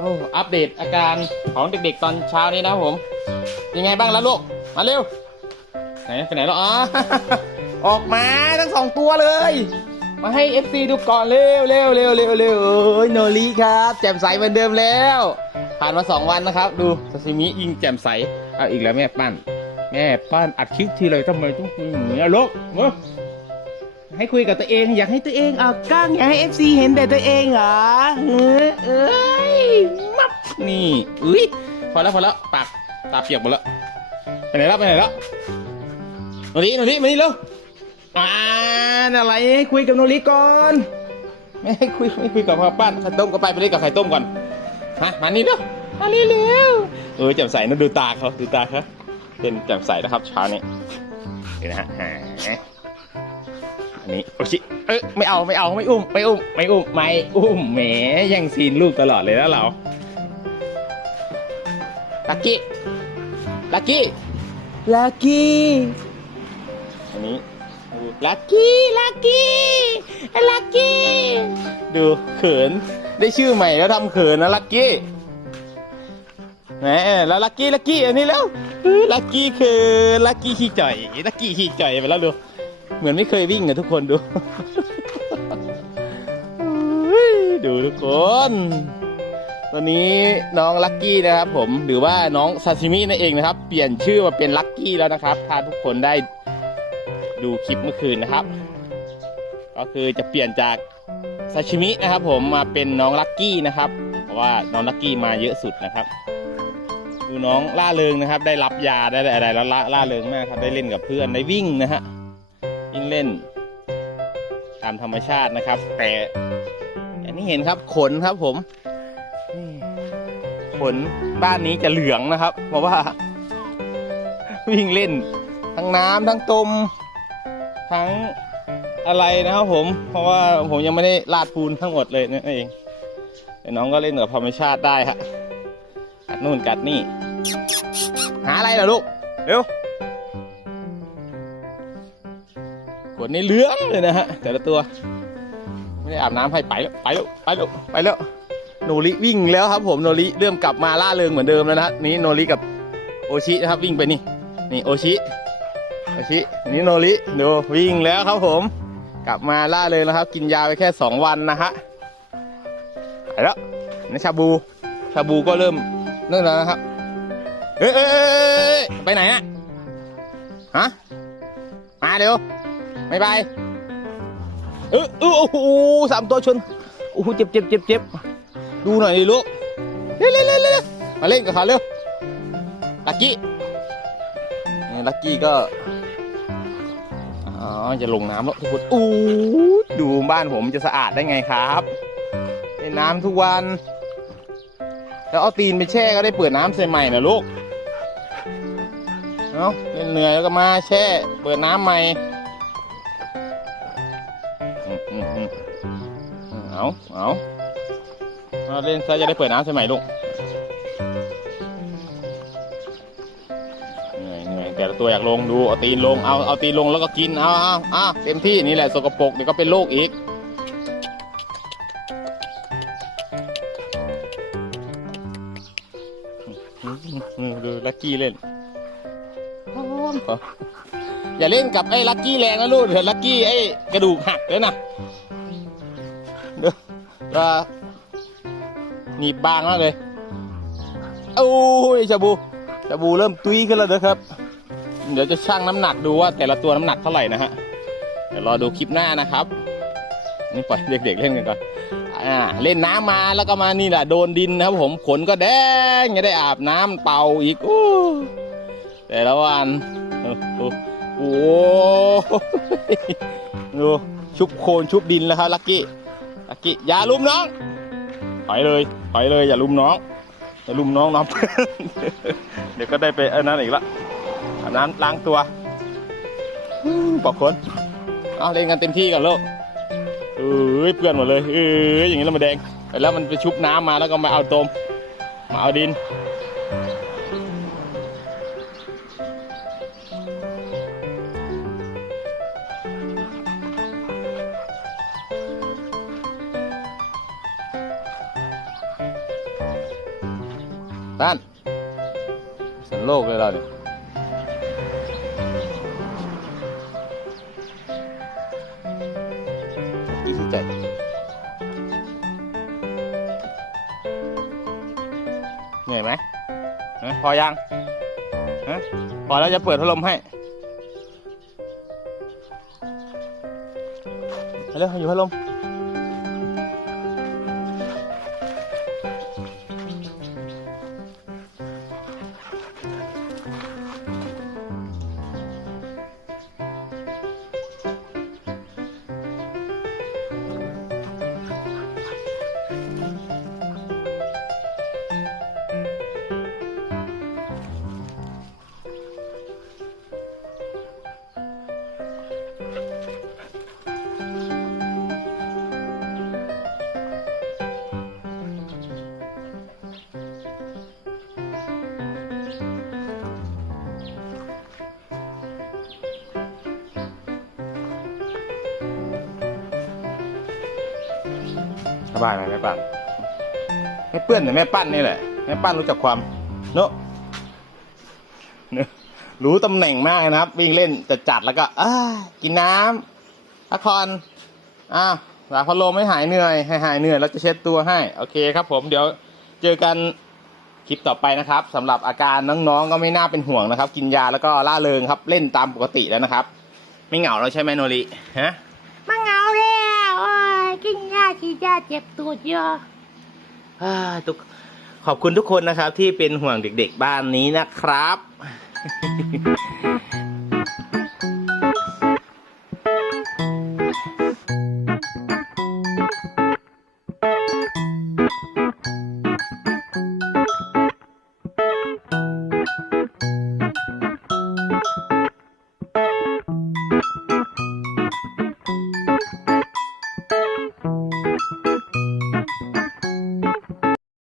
โอ้อัปเดตอาการของเด็กๆตอนเช้านี้นะผม ยังไงบ้างแล้วลูก มาเร็ว ไหนไปไหนแล้วอ๋อ ออกมาทั้งสองตัวเลย มาให้ FC ดูก่อนเร็วเร็วเร็วเร็วเร็วเอ้ยโนริครับ แจ่มใสเหมือนเดิมแล้ว ผ่านมาสองวันนะครับ ดูซาซิมิยิงแจ่มใสเอาอีกแล้วแม่ปั้น แม่ปั้นอัดคลิปทีไรทำไมต้องเป็นอย่างนี้อลูกเว้ย ให้คุยกับตัวเอง อยากให้ตัวเองออกกล้องอยากให้ FC เห็นแต่ตัวเองเหรอเออเอ้ยมับนี่อุ้ยพอแล้วพอแล้วปากตาเปียกหมดแล้วไปไหนแล้วไปไหนแล้วโนริโนริมานี่เร็วอ่านอะไรคุยกับโนริก่อนไม่ให้คุยไม่คุยกับพ่อปั้นไข่ต้มก็ไปไปเล่นกับไข่ต้มก่อนฮะมานี่เร็วมานี่เร็วเออแจ่มใสนะดูตาเขาดูตาเขาเป็นแจ่มใสนะครับเช้านี้นี่นะฮะ อันนี้โอเคเออไม่เอาไม่เอาไม่อุ้มไม่อุ้มไม่อุ้มไม่อุ้มแหมแย่งซีนลูกตลอดเลยแล้วเราลักกี้ลักกี้ลักกี้อันนี้ลักกี้ลักกี้ลักกี้ดูเขินได้ชื่อใหม่แล้วทำเขินนะลักกี้แหมแล้วลักกี้ลักกี้อันนี้แล้วเออลักกี้คือลักกี้ขี้จ่อยลักกี้ขี้จ่อยไปแล้วดู เหมือนไม่เคยวิ่งอะทุกคนดู ดูทุกคน ตอนนี้น้องลักกี้นะครับผม หรือว่าน้องซาชิมินั่นเองนะครับ เปลี่ยนชื่อมาเป็นลักกี้แล้วนะครับ ถ้าทุกคนได้ดูคลิปเมื่อคืนนะครับ ก็คือจะเปลี่ยนจากซาชิมินะครับผมมาเป็นน้องลักกี้นะครับ เพราะว่าน้องลักกี้มาเยอะสุดนะครับดูน้องล่าเริงนะครับ ได้รับยาได้อะไรแล้วล่าเริงมากครับ ได้เล่นกับเพื่อนได้วิ่งนะฮะ วิ่งเล่น ตามธรรมชาตินะครับ แต่อย่างที่เห็นครับขนครับผมนี่ขนบ้านนี้จะเหลืองนะครับ เพราะว่า วิ่งเล่น ทั้งน้ำทั้งตม ทั้งอะไรนะครับผม เพราะว่าผมยังไม่ได้ลาดปูนทั้งหมดเลยนั่นเองแต่น้องก็เล่นกับธรรมชาติได้ฮะกัดนู่นกัดนี่ หาอะไรเหรอลูก เร็ว ขนนี่เหลืองเลยนะฮะแต่ละตัว ไม่ได้อาบน้ำให้ไปแล้วไปแล้วไปแล้วไปแล้วโนริวิ่งแล้วครับผมโนริเริ่มกลับมาล่าเริงเหมือนเดิมแล้วนะนี่โนริกับโอชินะครับวิ่งไปนี่นี่โอชิโอชินี่โนริดูวิ่งแล้วครับผม กลับมาล่าเริงแล้วครับ กินยาไปแค่สองวันนะฮะไปแล้วนี่ชาบูชาบูก็เริ่มเริ่มแล้วนะครับเอ้ยเอ้ยเอ้ยเอ้ยไปไหนอะฮะมาเร็ว ไม่ไปเออเออโอ้โหสามตัวชนโอ้โหเจ็บเจ็บเจ็บเจ็บดูหน่อยดิลูกเร็วเร็วเร็วเร็วมาเล่นกับเขาเร็วลักกี้นี่ลักกี้ก็อ๋อจะลงน้ำแล้วทุกคนอู้ดูบ้านผมจะสะอาดได้ไงครับเล่นน้ำทุกวัน แล้วเอาตีนไปแช่ก็ได้เปิดน้ำใส่ใหม่นะลูกเอาเล่นเหนื่อยแล้วก็มาแช่ เปิดน้ำใหม่ เอาเอาเอาเล่นซะจะได้เปิดน้ำใช่ไหมลูกเหนื่อยเหนื่อยแต่ละตัวอยากลงดูเอาตีนลงเอาเอาตีนลงแล้วก็กินเอาเอาเอาเต็มที่นี่แหละสกปรกเดี๋ยวก็เป็นโรคอีกดูลักกี้เล่น อย่าเล่นกับไอ้ลักกี้แรงนะลูกเดี๋ยวลักกี้ไอ้กระดูกหักเลยนะเดี๋ยวหนีบบางมากเลยโอ้ยชาบูชาบูเริ่มตุ้ยขึ้นแล้วนะครับ เดี๋ยวจะชั่งน้ำหนักดูว่าแต่ละตัวน้ำหนักเท่าไหร่นะฮะเดี๋ยวรอดูคลิปหน้านะครับ นี่ปล่อยเด็กๆเล่นกันก่อนอ่าเล่นน้ำมาแล้วก็มานี่แหละโดนดินนะครับ ผมขนก็แดงยังได้อาบน้ำเป่าอีกอู้แต่ละวัน โอ้โหดูชุบโคลนชุบดินแล้วครับลักกี้ลักกี้อย่าลุมน้องถอยเลยถอยเลยอย่าลุมน้องอย่าลุมน้องน้องเดี๋ยวก็ได้ไปเอันนั้นอีกละอันนั้นล้างตัวปอกคนเอาเล่นกันเต็มที่กันลูกเอ้ยเปื้อนหมดเลยเอ้ยอย่างนี้แล้วมาแดงแล้วมันไปชุบน้ำมาแล้วก็มาเอาตมมาเอาดิน ด้านสันโลกเลยเราเนี่ยอีที่ใจเหนื่อยไหมฮะพอยังฮะพอแล้วจะเปิดพัดลมให้มาเร็วอยู่พัดลม สบายไหมแม่ปั้นไม่เปื้อนแต่แม่ปั้นนี่แหละแม่ปั้นรู้จักความเนอะเนอะรู้ตำแหน่งมากนะครับ วิ่งเล่นจะจัดแล้วก็อกินน้ำพักผ่อนอ้าวหลับพัดลมให้หายเหนื่อยให้หายเหนื่อยเราจะเช็ดตัวให้ โอเคครับ ผมเดี๋ยวเจอกันคลิปต่อไปนะครับสำหรับอาการน้องๆก็ไม่น่าเป็นห่วงนะครับ กินยาแล้วก็ล่าเริงครับ เล่นตามปกติแล้วนะครับ ไม่เหงาแล้วใช่ไหมโนริฮะ มาเหงาแล้วโอ้ย กินยาฉีดยาเจ็บตูดเยอะอ่าทุกขอบคุณทุกคนนะครับ ที่เป็นห่วงเด็กๆบ้านนี้นะครับ